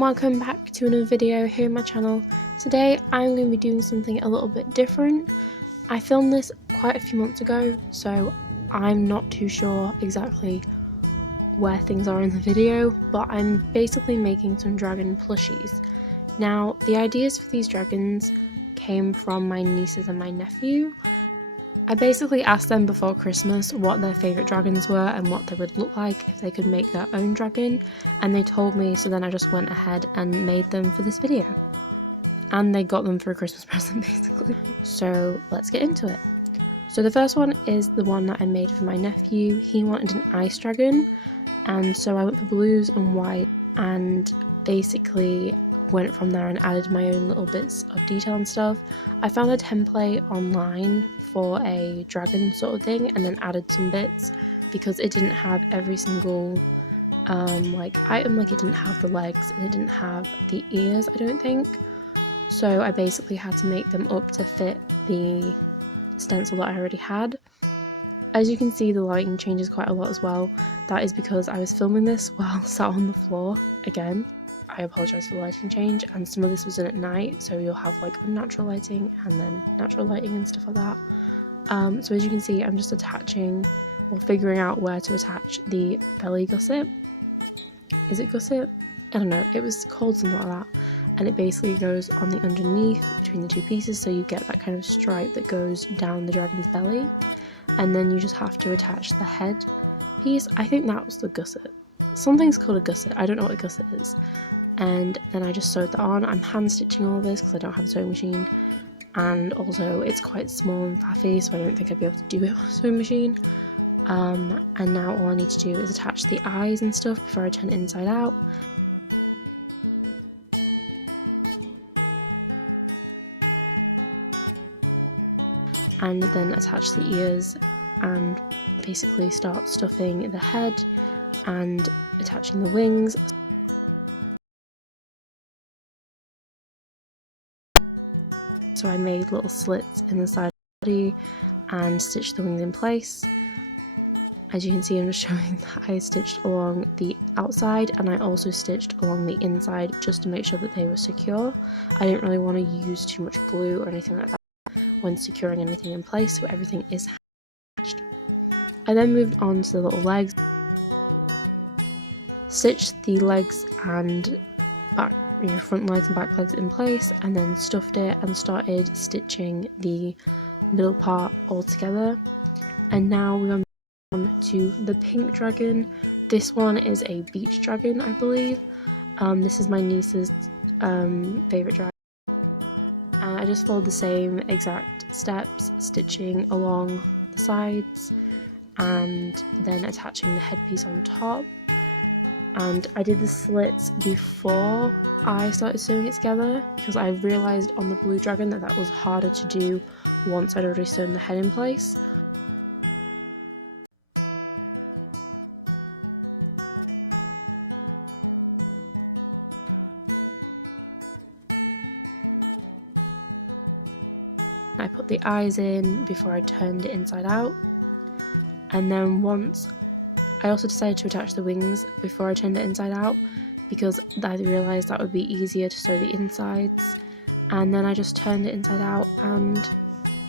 and welcome back to another video here on my channel. Today I'm going to be doing something a little bit different. I filmed this quite a few months ago, so I'm not too sure exactly where things are in the video, but I'm basically making some dragon plushies. Now, the ideas for these dragons came from my nieces and my nephew. I basically asked them before Christmas what their favourite dragons were and what they would look like if they could make their own dragon, and they told me, so then I just went ahead and made them for this video. And they got them for a Christmas present basically. So let's get into it. So the first one is the one that I made for my nephew. He wanted an ice dragon, and so I went for blues and white and basically went from there and added my own little bits of detail and stuff. I found a template online for a dragon sort of thing and then added some bits because it didn't have every single item. Like, it didn't have the legs and it didn't have the ears, I don't think. So I basically had to make them up to fit the stencil that I already had. As you can see, the lighting changes quite a lot as well. That is because I was filming this while sat on the floor again. I apologise for the lighting change, and some of this was done at night, so you'll have like unnatural lighting and then natural lighting and stuff like that. So as you can see, I'm just attaching or figuring out where to attach the belly gusset. Is it gusset? I don't know, it was called something like that. And it basically goes on the underneath between the two pieces, so you get that kind of stripe that goes down the dragon's belly. And then you just have to attach the head piece. I think that was the gusset. Something's called a gusset, I don't know what a gusset is. And then I just sewed that on. I'm hand stitching all this because I don't have a sewing machine, and also it's quite small and faffy, so I don't think I'd be able to do it on a sewing machine. And now all I need to do is attach the eyes and stuff before I turn it inside out. And then attach the ears and basically start stuffing the head and attaching the wings. So I made little slits in the side of the body and stitched the wings in place. As you can see, I'm just showing that I stitched along the outside and I also stitched along the inside just to make sure that they were secure. I didn't really want to use too much glue or anything like that when securing anything in place, so everything is attached. I then moved on to the little legs. Stitched the legs and back, front legs and back legs in place, and then stuffed it and started stitching the middle part all together. And now we are on to the pink dragon. This one is a beach dragon, I believe. This is my niece's favourite dragon. And I just followed the same exact steps, stitching along the sides and then attaching the headpiece on top. And I did the slits before I started sewing it together because I realised on the blue dragon that that was harder to do once I'd already sewn the head in place. I put the eyes in before I turned it inside out, and then once I also decided to attach the wings before I turned it inside out because I realised that would be easier to sew the insides. And then I just turned it inside out and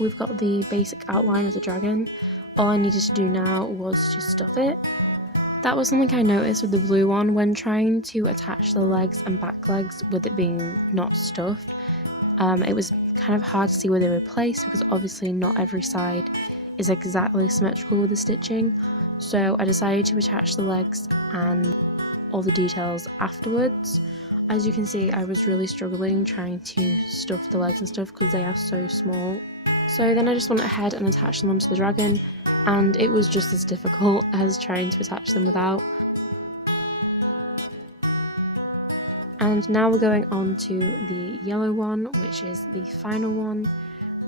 we've got the basic outline of the dragon. All I needed to do now was to stuff it. That was something I noticed with the blue one when trying to attach the legs and back legs with it being not stuffed. It was kind of hard to see where they were placed because obviously not every side is exactly symmetrical with the stitching. So I decided to attach the legs and all the details afterwards. As you can see, I was really struggling trying to stuff the legs and stuff because they are so small. So then I just went ahead and attached them onto the dragon, and it was just as difficult as trying to attach them without. And now we're going on to the yellow one, which is the final one.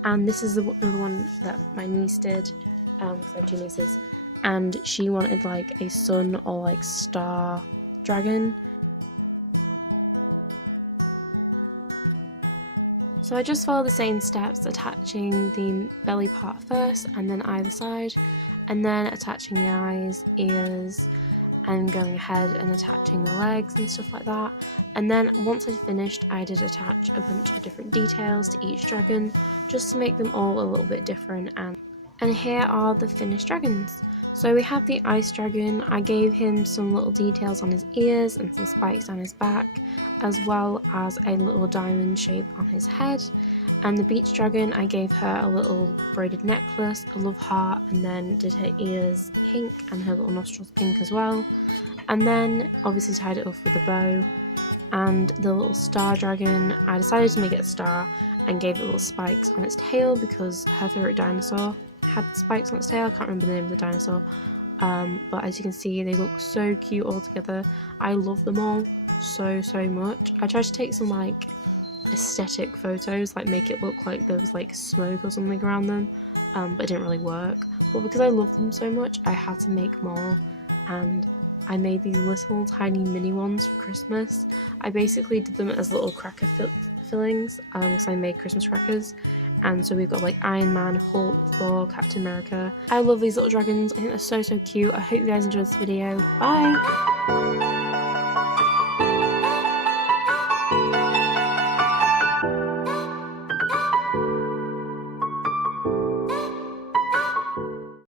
And this is another one that my niece did, because I have two nieces. And she wanted like a sun or like star dragon. So I just followed the same steps, attaching the belly part first and then either side, and then attaching the eyes, ears, and going ahead and attaching the legs and stuff like that. And then once I'd finished, I did attach a bunch of different details to each dragon just to make them all a little bit different. And here are the finished dragons. So we have the ice dragon. I gave him some little details on his ears and some spikes down his back, as well as a little diamond shape on his head. And the beach dragon, I gave her a little braided necklace, a love heart, and then did her ears pink and her little nostrils pink as well. And then obviously tied it off with a bow. And the little star dragon, I decided to make it a star and gave it little spikes on its tail because her favourite dinosaur had spikes on its tail. I can't remember the name of the dinosaur, but as you can see, they look so cute all together. I love them all so much. I tried to take some like aesthetic photos, like make it look like there was like smoke or something around them, but it didn't really work. But because I love them so much, I had to make more, and I made these little tiny mini ones for Christmas. I basically did them as little cracker fillings, because I made Christmas crackers. And so we've got like Iron Man, Hulk, Thor, Captain America. I love these little dragons. I think they're so cute. I hope you guys enjoyed this video. Bye!